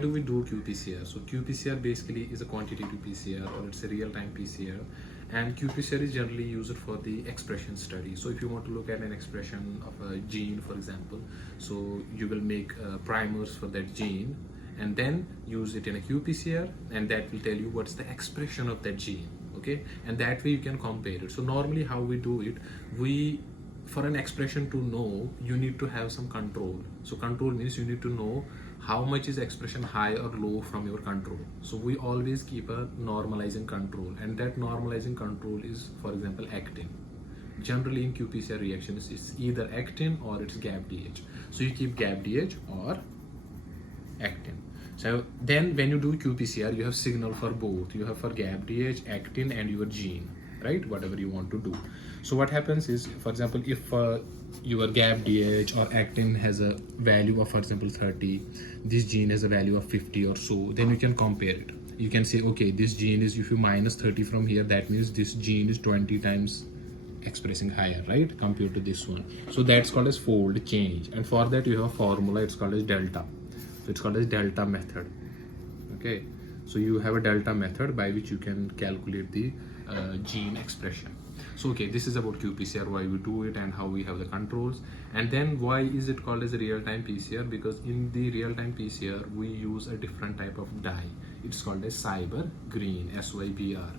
do we do qPCR? So qPCR basically is a quantitative PCR, or it's a real-time PCR, and qPCR is generally used for the expression study. So if you want to look at an expression of a gene, for example, so you will make primers for that gene and then use it in a qPCR, and that will tell you what's the expression of that gene. Okay, and that way you can compare it. So normally how we do it, for an expression to know, you need to have some control. So control means you need to know how much is expression high or low from your control. So we always keep a normalizing control, and that normalizing control is, for example, actin. Generally in qPCR reactions, it's either actin or it's GAPDH. So you keep GAPDH or actin. So then when you do qPCR, you have signal for both. You have for GAPDH, actin, and your gene, right? Whatever you want to do. So what happens is, for example, if your GAPDH or actin has a value of, for example, 30, this gene has a value of 50 or so, then you can compare it. You can say, okay, this gene is, if you minus 30 from here, that means this gene is 20 times expressing higher, right, compared to this one. So that's called as fold change, and for that you have a formula. It's called as delta. So it's called as delta method. Okay, so you have a delta method by which you can calculate the gene expression. So okay, this is about qPCR, why we do it and how we have the controls. And then why is it called as a real-time PCR? Because in the real-time PCR we use a different type of dye. It's called as cyber green, SYBR,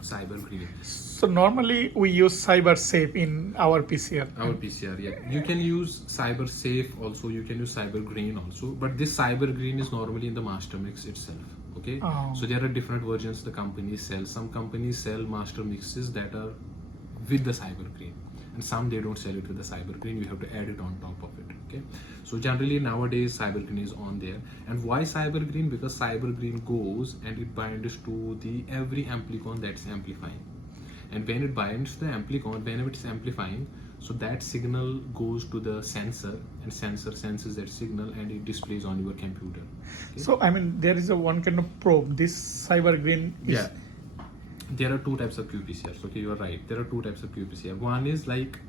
cyber green. So normally we use cyber safe in our PCR. Our PCR, yeah. You can use cyber safe also, you can use cyber green also, but this cyber green is normally in the master mix itself. Okay, so there are different versions the companies sell. Some companies sell master mixes that are with the cyber green, and some they don't sell it with the cyber green. You have to add it on top of it. Okay, so generally nowadays cyber green is on there. And why cyber green? Because cyber green goes and it binds to the every amplicon that's amplifying, and when it binds to the amplicon, whenever it's amplifying, so that signal goes to the sensor, and sensor senses that signal and it displays on your computer. Okay? So I mean, there is a one kind of probe. This cyber green is... Yeah, there are two types of qPCRs. Okay, you are right, there are two types of qPCR. One is like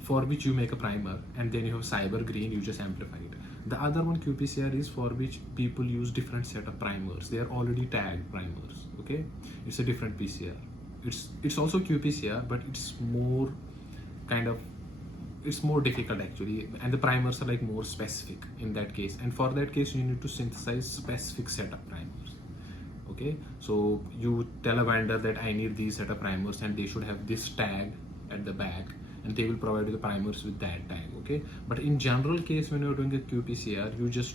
for which you make a primer, and then you have cyber green, you just amplify it. The other one qPCR is for which people use different set of primers. They are already tagged primers. Okay, it's a different PCR. It's also qPCR, but it's more it's more difficult actually, and the primers are like more specific in that case, and for that case you need to synthesize specific set of primers. Okay, so you tell a vendor that I need these set of primers and they should have this tag at the back, and they will provide you the primers with that tag. Okay, but in general case, when you're doing a qPCR, you just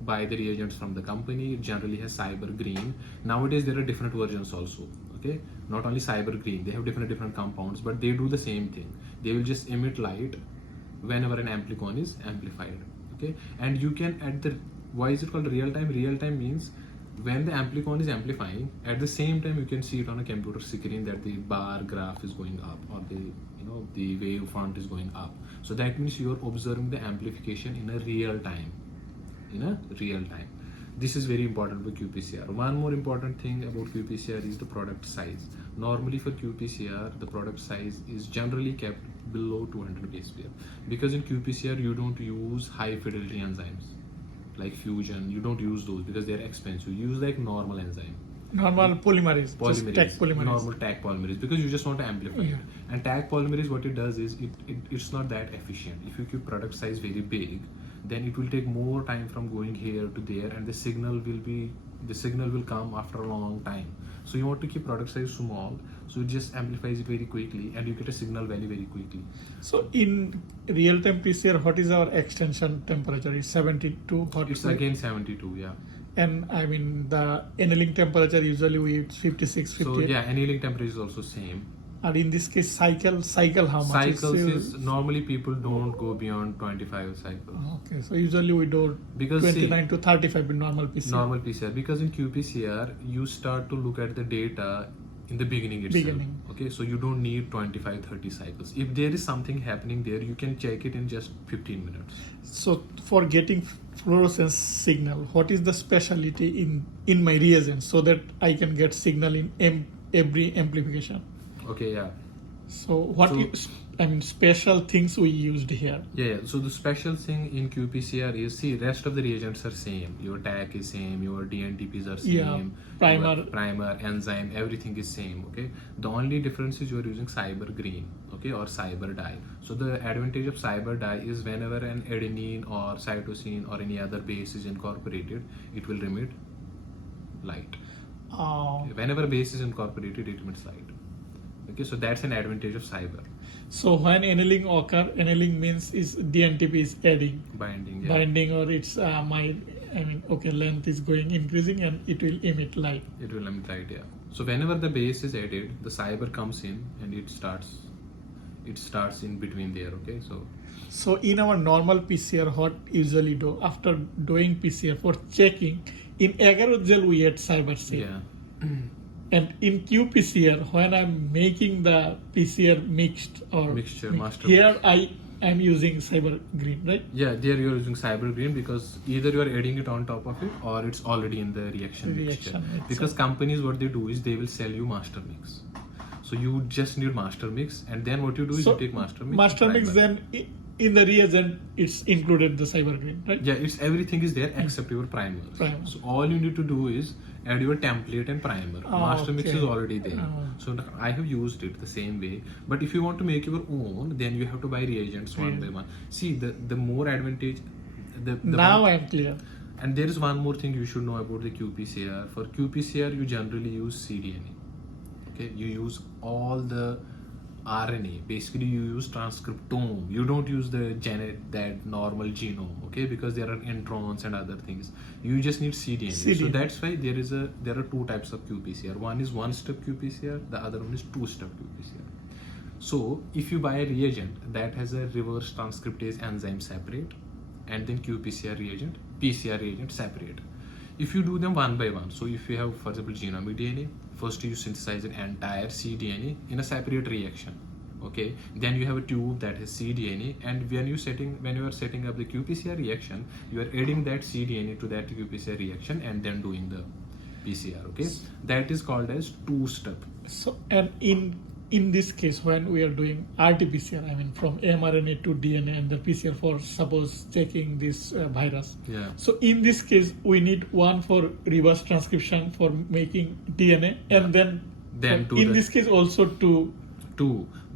buy the reagents from the company. It generally has cyber green. Nowadays there are different versions also. Okay, not only cyber green, they have different compounds, but they do the same thing. They will just emit light whenever an amplicon is amplified. Okay, and you can why is it called real time? Real time means when the amplicon is amplifying, at the same time you can see it on a computer screen that the bar graph is going up, or the wave front is going up. So that means you are observing the amplification in a real time. This is very important for qPCR. One more important thing about qPCR is the product size. Normally for qPCR, the product size is generally kept below 200 base pair, because in qPCR you don't use high fidelity enzymes like fusion. You don't use those because they're expensive. You use like normal enzyme. Normal polymerase. Tag polymerase. Normal tag polymerase, because you just want to amplify it. And tag polymerase, what it does is it's not that efficient. If you keep product size very big, then it will take more time from going here to there, and the signal will come after a long time. So you want to keep product size small, so it just amplifies it very quickly and you get a signal value very quickly. So in real-time PCR, what is our extension temperature? It's 72. It's again 72, yeah. And I mean the annealing temperature usually we use 56, 58. So yeah, annealing temperature is also same. And in this case, cycle how much? Cycles is normally people don't go beyond 25 cycles. Okay, so usually we do 29 to 35 in normal PCR. Normal PCR, because in qPCR you start to look at the data in the beginning itself. Okay, so you don't need 25-30 cycles. If there is something happening there, you can check it in just 15 minutes. So for getting fluorescence signal, what is the specialty in my reagent so that I can get signal in every amplification? Okay, yeah. So special things we used here? Yeah. So the special thing in qPCR is, see, rest of the reagents are same. Your TAC is same. Your DNTPs are same. Yeah, primer. Your primer, enzyme, everything is same. Okay. The only difference is you are using cyber green. Okay, or cyber dye. So the advantage of cyber dye is whenever an adenine or cytosine or any other base is incorporated, it will emit light. Whenever base is incorporated, it emits light. Okay, so that's an advantage of cyber. So when annealing occur, annealing means is DNTP is adding, Binding, yeah. binding, or it's length is going increasing and it will emit light. It will emit light, yeah. So whenever the base is added, the cyber comes in and it starts in between there. Okay, So in our normal PCR, what usually do after doing PCR for checking, in agarose we add cyber seal. yeah. And in qPCR, when I'm making the PCR Mixture, master here I am using cyber green, right? Yeah, there you're using cyber green because either you're adding it on top of it or it's already in the reaction mixture. Mixture. Because companies, what they do is they will sell you master mix. So you just need master mix, and then what you do is you take master mix. Master mix, then in the reagent it's included the cyber green, right? Yeah, it's everything is there except your primer. So all you need to do is add your template and primer. Master mix is already there. So I have used it the same way. But if you want to make your own, then you have to buy reagents one by one. See, the more advantage. Now I am clear. And there is one more thing you should know about the qPCR. For qPCR, you generally use cDNA. Okay, you use all the RNA. Basically, you use transcriptome. You don't use that normal genome. Okay, because there are introns and other things. You just need cDNA. So that's why there are two types of qPCR. One is one-step qPCR. The other one is two-step qPCR. So if you buy a reagent that has a reverse transcriptase enzyme separate, and then qPCR reagent, PCR reagent separate. If you do them one by one, so if you have, for example, genomic DNA, first you synthesize an entire cDNA in a separate reaction. Okay, then you have a tube that has cDNA, and when you are setting up the qPCR reaction, you are adding that cDNA to that qPCR reaction and then doing the PCR. Okay, that is called as two-step. So, and in this case, when we are doing RT-PCR, from mRNA to DNA and the PCR for suppose checking this virus. Yeah. So in this case, we need one for reverse transcription for making DNA, and then this case also two.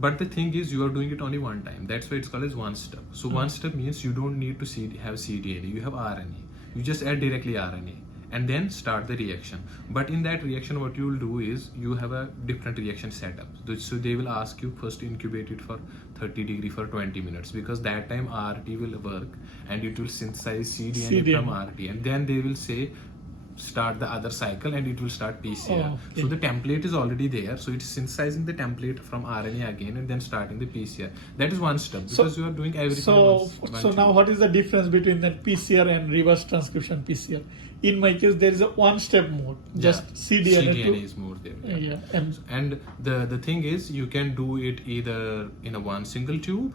But the thing is, you are doing it only one time. That's why it's called as one step. So one step means you don't need to have cDNA. You have RNA. You just add directly RNA and then start the reaction. But in that reaction, what you will do is you have a different reaction setup. So they will ask you first to incubate it for 30 degree for 20 minutes, because that time RT will work and it will synthesize cDNA from RT, and then they will say start the other cycle and it will start PCR. So the template is already there, so it's synthesizing the template from RNA again and then starting the PCR. That is one step, because you are doing everything. So now what is the difference between that PCR and reverse transcription PCR? In my case, there is a one-step mode, just cDNA is more there. And the thing is, you can do it either in a one single tube.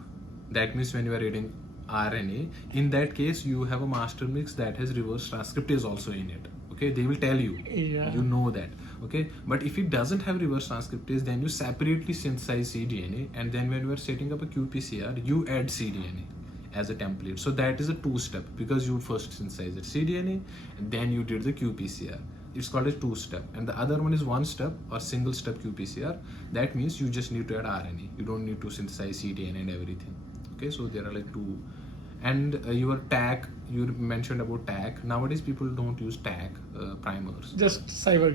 That means when you are adding RNA, in that case you have a master mix that has reverse transcriptase also in it. Okay, they will tell you, you know that. Okay, but if it doesn't have reverse transcriptase, then you separately synthesize cDNA, and then when you are setting up a qPCR, you add cDNA as a template. So that is a two-step, because you first synthesize it cDNA and then you did the qPCR. It's called a two-step. And the other one is one-step or single-step qPCR. That means you just need to add RNA. You don't need to synthesize cDNA and everything. Okay, so there are like two. And your TAC, you mentioned about TAC. Nowadays people don't use TAC primers. Just cyber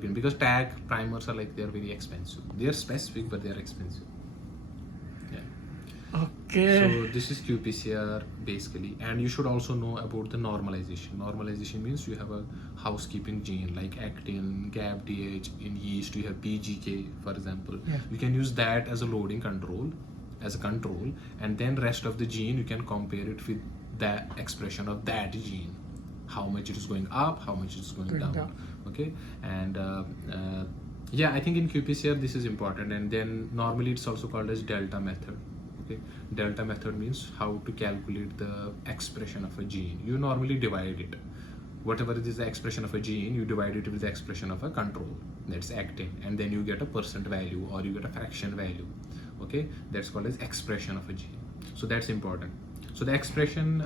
green. Because TAC primers are like, they're very expensive. They're specific, but they're expensive. Okay. So this is qPCR basically, and you should also know about the normalization. Normalization means you have a housekeeping gene like actin, GAPDH. In yeast you have PGK, for example. You can use that as a loading control, and then rest of the gene you can compare it with the expression of that gene, how much it is going up, how much it is going down. Okay, and I think in qPCR this is important. And then normally it's also called as delta method. Okay, delta method means how to calculate the expression of a gene. You normally divide it. Whatever is the expression of a gene, you divide it with the expression of a control, that's actin, and then you get a percent value or you get a fraction value. Okay, that's called as expression of a gene. So that's important. So the expression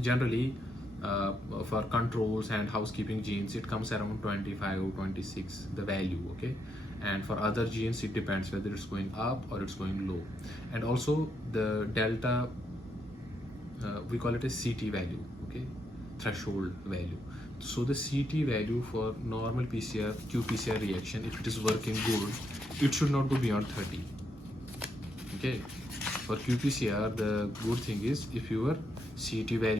generally for controls and housekeeping genes, it comes around 25 or 26, the value. Okay, and for other genes it depends whether it's going up or it's going low. And also the delta, we call it a CT value. Okay, threshold value. So the CT value for normal PCR qPCR reaction, if it is working good, it should not go beyond 30. Okay, for qPCR the good thing is if your CT value